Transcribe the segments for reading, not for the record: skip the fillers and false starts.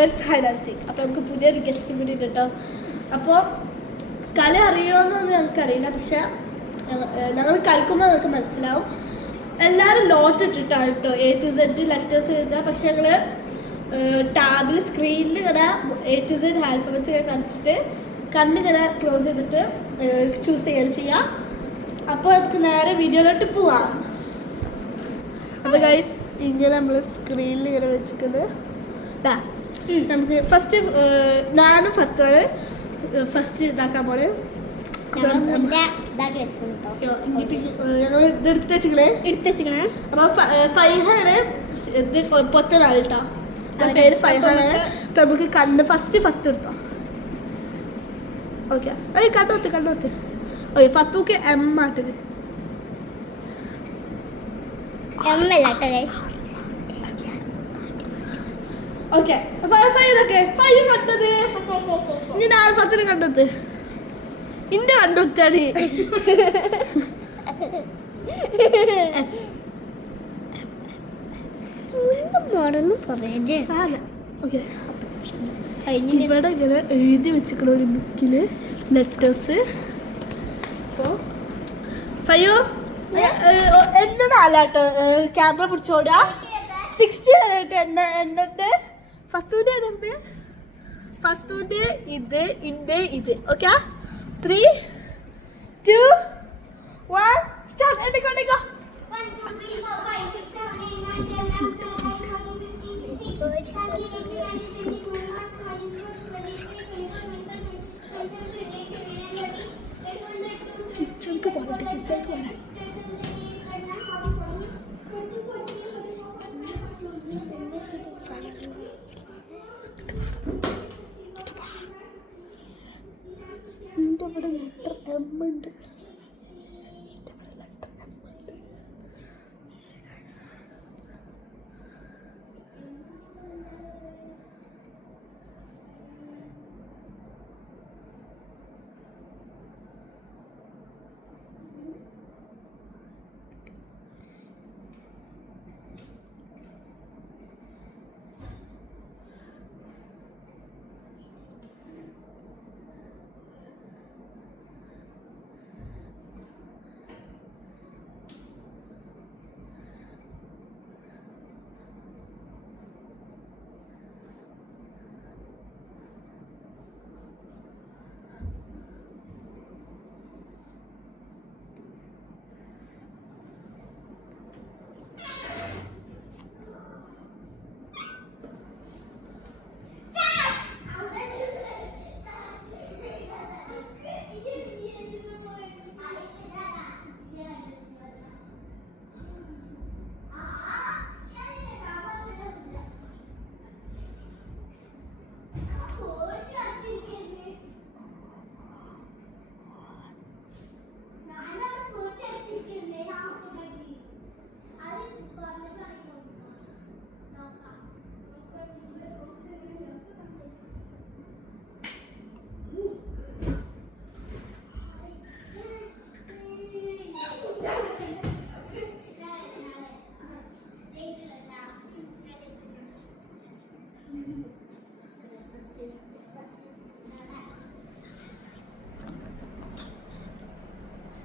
Advance financing. അപ്പോൾ നമുക്ക് പുതിയൊരു ഗസ്റ്റ് കൂടി ഉണ്ട് കേട്ടോ. അപ്പോൾ കളി അറിയണമെന്നൊന്നും ഞങ്ങൾക്കറിയില്ല, പക്ഷെ ഞങ്ങൾ കളിക്കുമ്പോൾ നമുക്ക് മനസ്സിലാവും. എല്ലാവരും നോട്ട് ഇട്ടിട്ടാണ് കേട്ടോ A to Z ലെറ്റേഴ്സ് എഴുതുക. പക്ഷെ ഞങ്ങൾ ടാബിൽ സ്ക്രീനിൽ ഇങ്ങനെ A to Z ആൽഫബറ്റ്സ് ഒക്കെ കളിച്ചിട്ട് കണ്ണിങ്ങനെ ക്ലോസ് ചെയ്തിട്ട് ചൂസ് ചെയ്യുകയാണ് ചെയ്യുക. അപ്പോൾ നമുക്ക് നേരെ വീഡിയോയിലോട്ട് പോവാം. അപ്പോൾ ഗൈസ് ഇങ്ങനെ നമ്മൾ സ്ക്രീനിൽ ഇങ്ങനെ വെച്ചിട്ടുണ്ട്. നമുക്ക് ഫസ്റ്റ് ഞാനും ഫത്താണ് ഫസ്റ്റ് ഇതാക്കാൻ പോണ്. ഞങ്ങൾ ഇത് എടുത്തുവെച്ചിക്കണേ. അപ്പോൾ ഫൈഹാണ് ഇത് പൊത്തൊരാൾ കേട്ടോ. പേര് ഫൈഹാണ്. അപ്പം നമുക്ക് കണ്ണ് ഫസ്റ്റ് ഫത്ത് എടുത്തോ. ഓക്കെ കണ്ണൊത്ത് ഓക്കെ. ഫത്തൂക്ക് M ആട്ടത്. ഓക്കെ ഫൈവ് കണ്ടത്. ഇനി നാല് ഫത്തിന് കണ്ടത്. ഇന്റെ കണ്ടൊത്താണ്. ഇവിടെ ഇങ്ങനെ എഴുതി വെച്ചിക്കണ ഒരു ബുക്കില് ലെറ്റേഴ്സ്. അപ്പോൾ ഫയ്യോ എന്നോട് ആലാട്ടോ ക്യാമറ പിടിച്ചോടാ. 60 വരെ എണ്ണുണ്ട്. ഫത്തൂൻ്റെ ഏതായിരുന്നു? ഫത്തൂൻ്റെ ഇത് ഇൻ്റെ ഇത്. Okay 3, 2, 1 start. എണ്ണിക്കോ. 1, 2, 3, 4, 5, 6, 7, 8, 9, 10, 11, 12, 13, 14, 15, 16, 17, 18, 19, 20, ഇവിടെ ലെറ്റർ M ഉണ്ട്.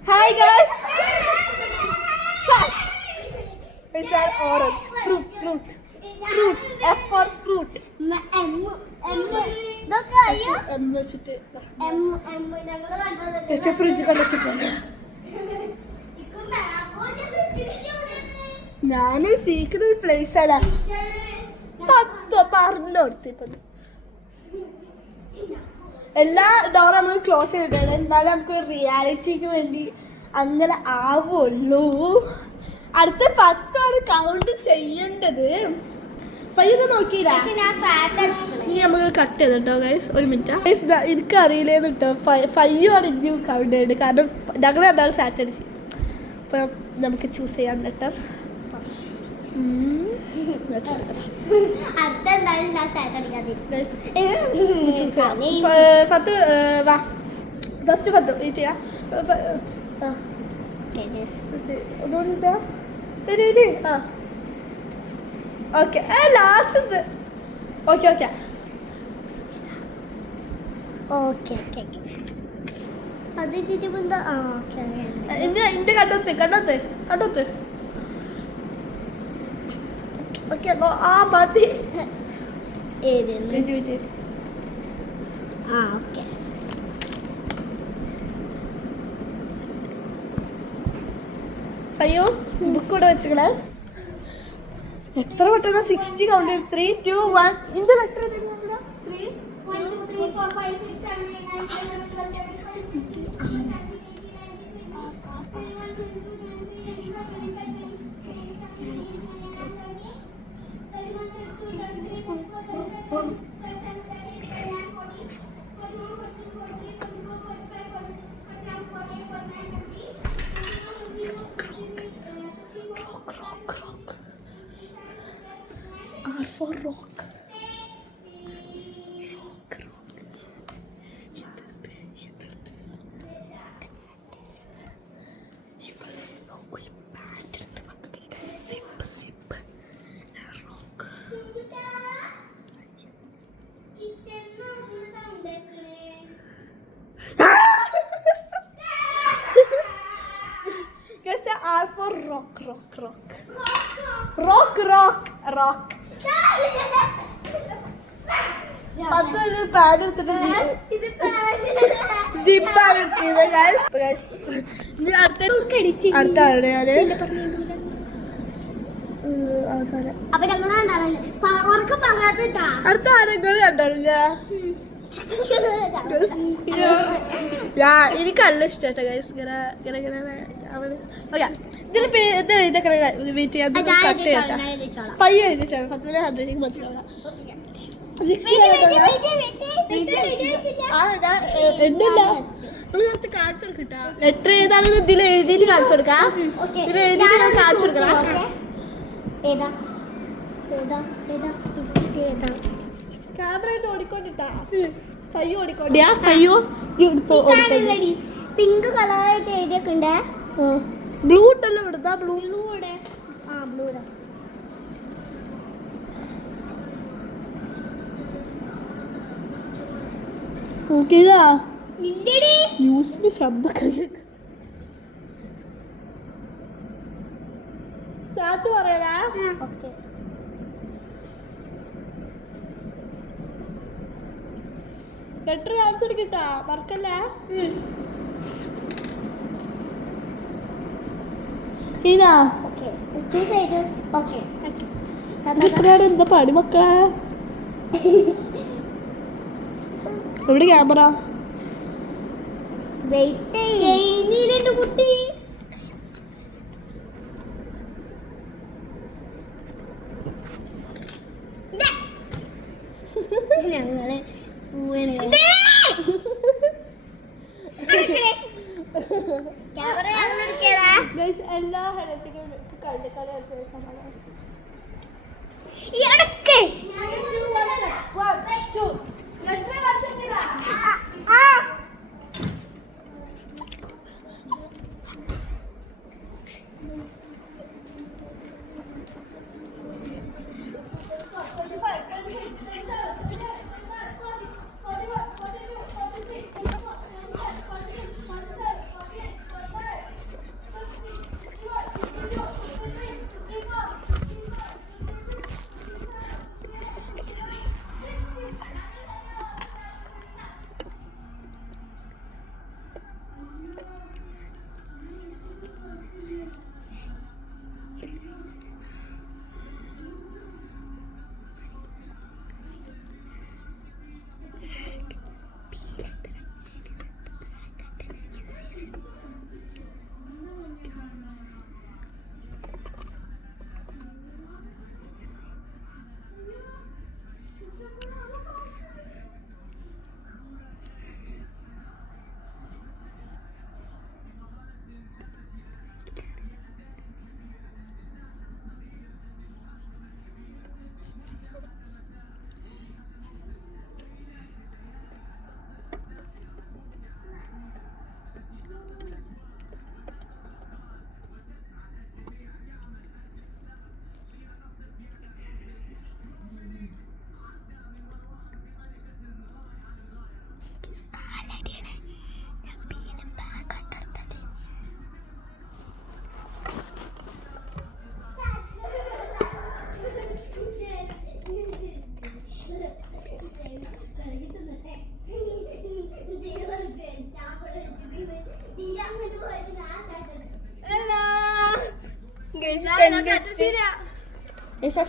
Hi guys. Is that orange? Fruit. F for fruit. M വെച്ചിട്ട് ഫ്രിഡ്ജ് കണ്ടിട്ടുണ്ട്. ഞാൻ സീക്രട്ട് പ്ലേസ് അല്ല പറഞ്ഞു കൊടുത്തിപ്പോ. എല്ലാ ഡോറും നമുക്ക് ക്ലോസ് ചെയ്തിട്ടാണ്. എന്നാലും നമുക്ക് റിയാലിറ്റിക്ക് വേണ്ടി അങ്ങനെ ആവുള്ളൂ. അടുത്ത 10 കൗണ്ട് ചെയ്യേണ്ടത്. പയ്യത് നോക്കിയില്ല. ഇനി നമുക്ക് കട്ട് ചെയ്തിട്ടോ ഗൈസ്. ഒരു മിനിറ്റ്. എനിക്ക് അറിയില്ലേന്ന് കേട്ടോ. 5 ആണ് ഇനി കൗണ്ട് ചെയ്യുന്നത്. കാരണം ഞങ്ങൾ രണ്ടാളും സാറ്റർഡേ ചെയ്യും. അപ്പം നമുക്ക് ചൂസ് ചെയ്യാൻ ലെറ്റർ. ഫസ്റ്റ് 10 വെയിറ്റ് ചെയ്യാം. ഒന്നുകൂടി ചോദിച്ചാ okay last. Okay okay okay okay അത് ചുറ്റുമുണ്ടോ ആ ഓക്കെ എന്റെ കണ്ടോത്ത് കണ്ടോത്ത് കണ്ടോത്ത് ഓക്കെ ആ മതി ഏത് ആ ഓക്കെ അയ്യോ ബുക്ക് ഇവിടെ വെച്ചുകളെ എത്ര പെട്ടെന്ന് 60 കൗണ്ട് 3 2 1 ഇന്റെ letter 1 2 3 4 5 6 7 8 9 R for rock. R for rock, rock, rock. Rock, rock, rock. അതൊരു പാഡ് എടുത്തിട്ട് സിപ്പാണ് എടുത്തത് അടുത്ത ആളുടെ അത് അവസാനം അടുത്ത ആരെങ്കിലും കണ്ടാണില്ല എനിക്ക് നല്ല ഇഷ്ടമായിട്ടോ ഗൈസ് ഇങ്ങനെ ഇങ്ങനെ ഇങ്ങനെ അവന് ഓക്കെ ഇതിന് ഇത് എഴുതിക്കണ വെയിറ്റ് ചെയ്യാൻ കട്ട് ചെയ്യട്ടെ പയ്യ എഴുതിച്ചാൽ 10 100 മനസ്സിലാവില്ല 60 കാണിച്ചു കൊടുക്കട്ടാ ലെറ്റർ ഏതാണെന്ന് ഇതിൽ എഴുതിയിട്ട് കാണിച്ചു കൊടുക്കാം ഇതിൽ എഴുതിയിട്ട് കാണിച്ചു കൊടുക്കാം ക്യാമറ ആയിട്ട് ഓടിക്കൊണ്ടിട്ടാ ഫയ്യോ ഓടിക്കൊണ്ടിയാ ഫയ്യോ പിങ്ക് കളറായിട്ട് എഴുതിയൊക്കെ ബ്ലൂ ഇട്ടല്ലോ ഇവിടുത്തെ ബ്ലൂ ആ ബ്ലൂ നോക്കില്ല ന്യൂസിന്റെ ശബ്ദമൊക്കെ സ്റ്റാർട്ട് പറയടാ ലെറ്റർ കാണിച്ചെടുക്കട്ടാ മറക്കല്ലേ ഇതാ എന്താ പണി മക്കളെ എവിടെ ക്യാമറ കുട്ടി ഞങ്ങള് എല്ലാ ഹരത്തിനും കളി സമാധാനം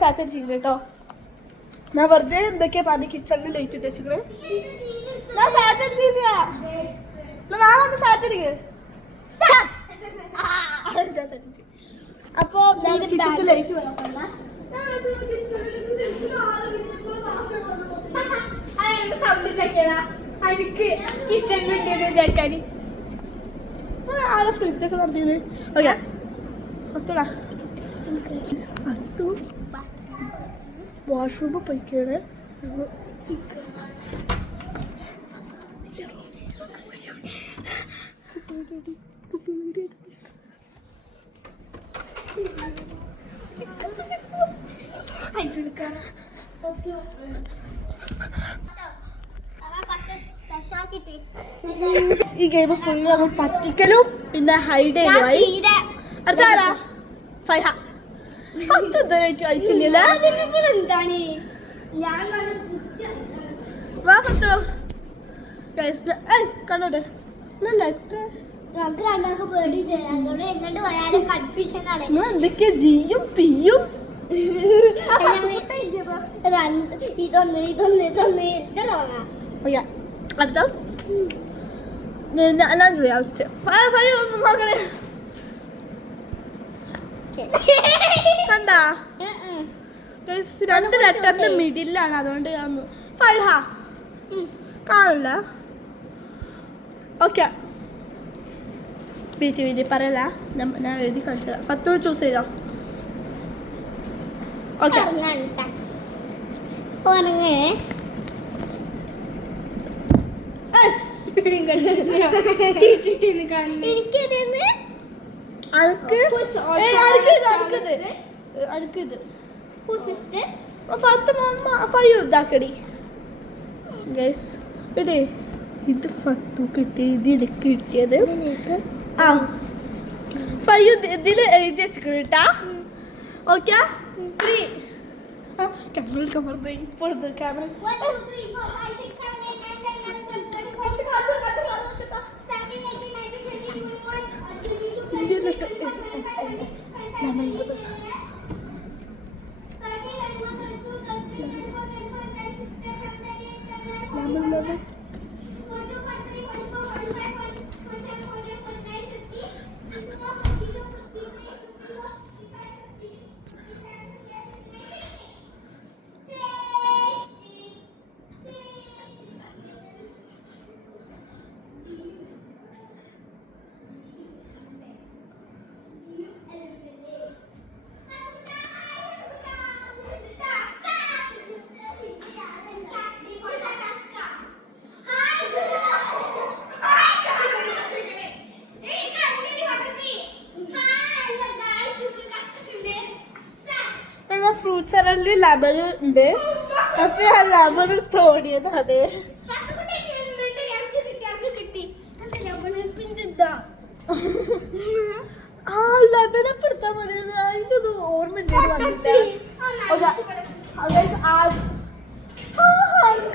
സാറ്റർഡേ ചെയ്ത് കേട്ടോ. ഞാൻ വെറുതെ എന്തൊക്കെയാ പറഞ്ഞ് കിച്ചണിൽ ലൈറ്റ് ഇട്ട് വെച്ചിട്ട് ഞാൻ സാറ്റർഡേ ചെയ്യ നാളെ വന്ന് സാറ്റർഡേ അപ്പൊ ഞാൻ കിച്ചണിൽ ലൈറ്റ് വേണം. ആരെ ഫ്രിഡ്ജൊക്കെ നടത്തിയത് ഓക്കെ വാഷ്റൂമിൽ പോയിക്കാണ്. ഈ ഗെയിം ഫുള്ള് നമ്മൾ പറ്റിക്കലും പിന്നെ ഹൈഡ് ചെയ്യുമായി. അടുത്താരാ ഫൈഹ. 10 ഇതുവരെയായിട്ട് അയച്ചില്ല. എന്താണ് വാ പറ്റോ കണ്ടോട്ടെ ലെറ്റർ എന്തൊക്കെയാ ജിയും പിയും അടുത്ത കണ്ടാ 2 ലെറ്ററിന്റെ മിഡിലാണ്. അതുകൊണ്ട് ഫൈഹ കാണില്ല. ഓക്കെ വീട്ടിൽ പറയല. ഞാൻ എഴുതി കാണിച്ചതാ. 10 ചൂസ് ചെയ്തോ. ഓക്കെ ഇതാക്കടി ഇത് ഫത്തു കിട്ടിയത് എനിക്ക് കിട്ടിയത്. ആ ഫയ്യു ഇതിൽ എഴുതി വെച്ചിട്ടാ. ഓക്കെ 3 ക്യാമറ മറന്നു ഇപ്പോഴത്തെ ക്യാമറ ഫ്രൂട്ട് സലാഡിൽ ലെമൺ ഉണ്ട്. അപ്പൊ ആ ലെമൺ തോടിയതാണ്. ആ ലെമൺ എടുത്താൽ മതി. അതിൻ്റെ ഒന്നും ഓർമ്മ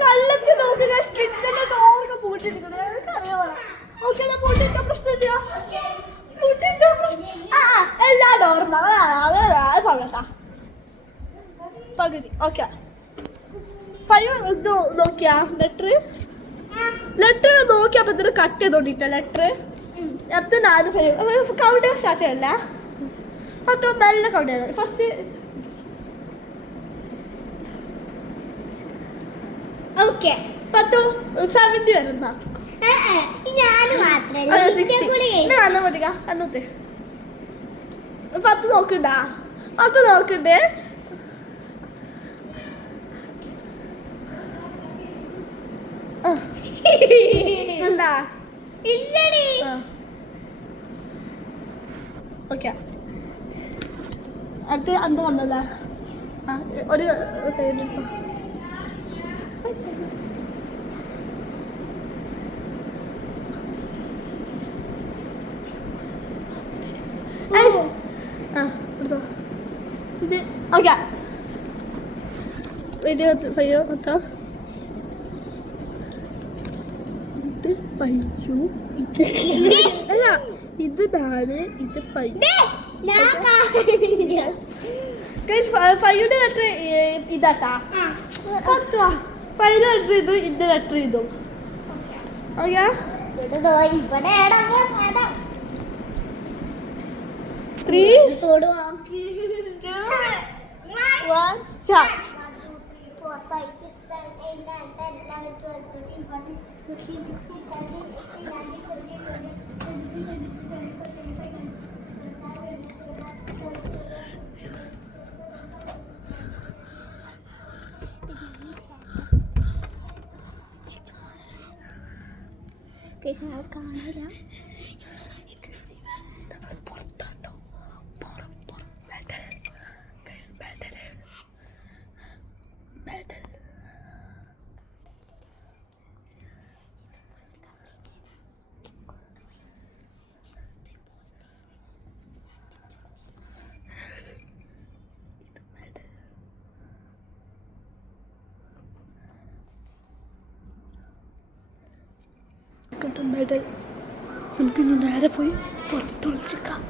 കള്ളത്തിൽ നോക്കി കിച്ചണിന്റെ ഡോറൊക്കെ പൂട്ടിട്ടിരിക്കണേ. ഓക്കെ പൂട്ടിട്ടോ പ്രശ്നമില്ല. പൂട്ടിട്ടോ എല്ലാ ഡോറും അങ്ങനെ പറയട്ടാ പകുതി. ഓക്കെ ഇത് നോക്കിയാ ലെറ്റർ നോക്കിയപ്പോ ഇതിന് കട്ട് ചെയ്തോണ്ടിട്ട ലെറ്റർ അടുത്ത് 4 കൗണ്ട് സ്റ്റാർട്ട് ചെയ്യല്ല. 10 മെല്ലെ കൗണ്ട് ചെയ്യണം. ഫസ്റ്റ് ഓക്കെ 10 70 വരുന്ന കണ്ണൂത്തെ 10 നോക്കണ്ടാ. 10 നോക്കണ്ടേ. എന്താ ഇല്ലടി ഓക്കെ അടുത്ത് അന്ത കണ്ടല്ലേ. ഒരു കയ്യിലെടുത്തോ. എടുത്തോ ഇത്. ഓക്കെ 25 മൊത്തം. അല്ല ഇത് 4 ഇത് 5. ഫൈവിന്റെ ലെറ്റർ ഇതാട്ടാ. പത്താ. ഫൈവിന്റെ ലെറ്റർ ഇതും ഇന്റെ ലെറ്റർ ഇതും. ഓക്കെ. ഇവിടെ 3, 2, 1 start. 4, 5, 6, 7, 8, 9, 10, 11, 12, 13, 14, 15, 16, 17, 18, 19, 20, 21, 22, 23, 24, 25, 26, 27, 28, 29, 30. കാണില്ല. മെഡൽ നമുക്കിന്ന് നേരെ പോയി പുറത്തൊളിച്ചേക്കാം.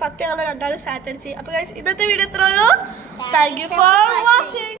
ഫസ്റ്റ് ഞങ്ങൾ കണ്ടാലും സാറ്റർഡേ. അപ്പോൾ ഇന്നത്തെ വീഡിയോ ഇത്രേ ഉള്ളൂ. Thank you for watching.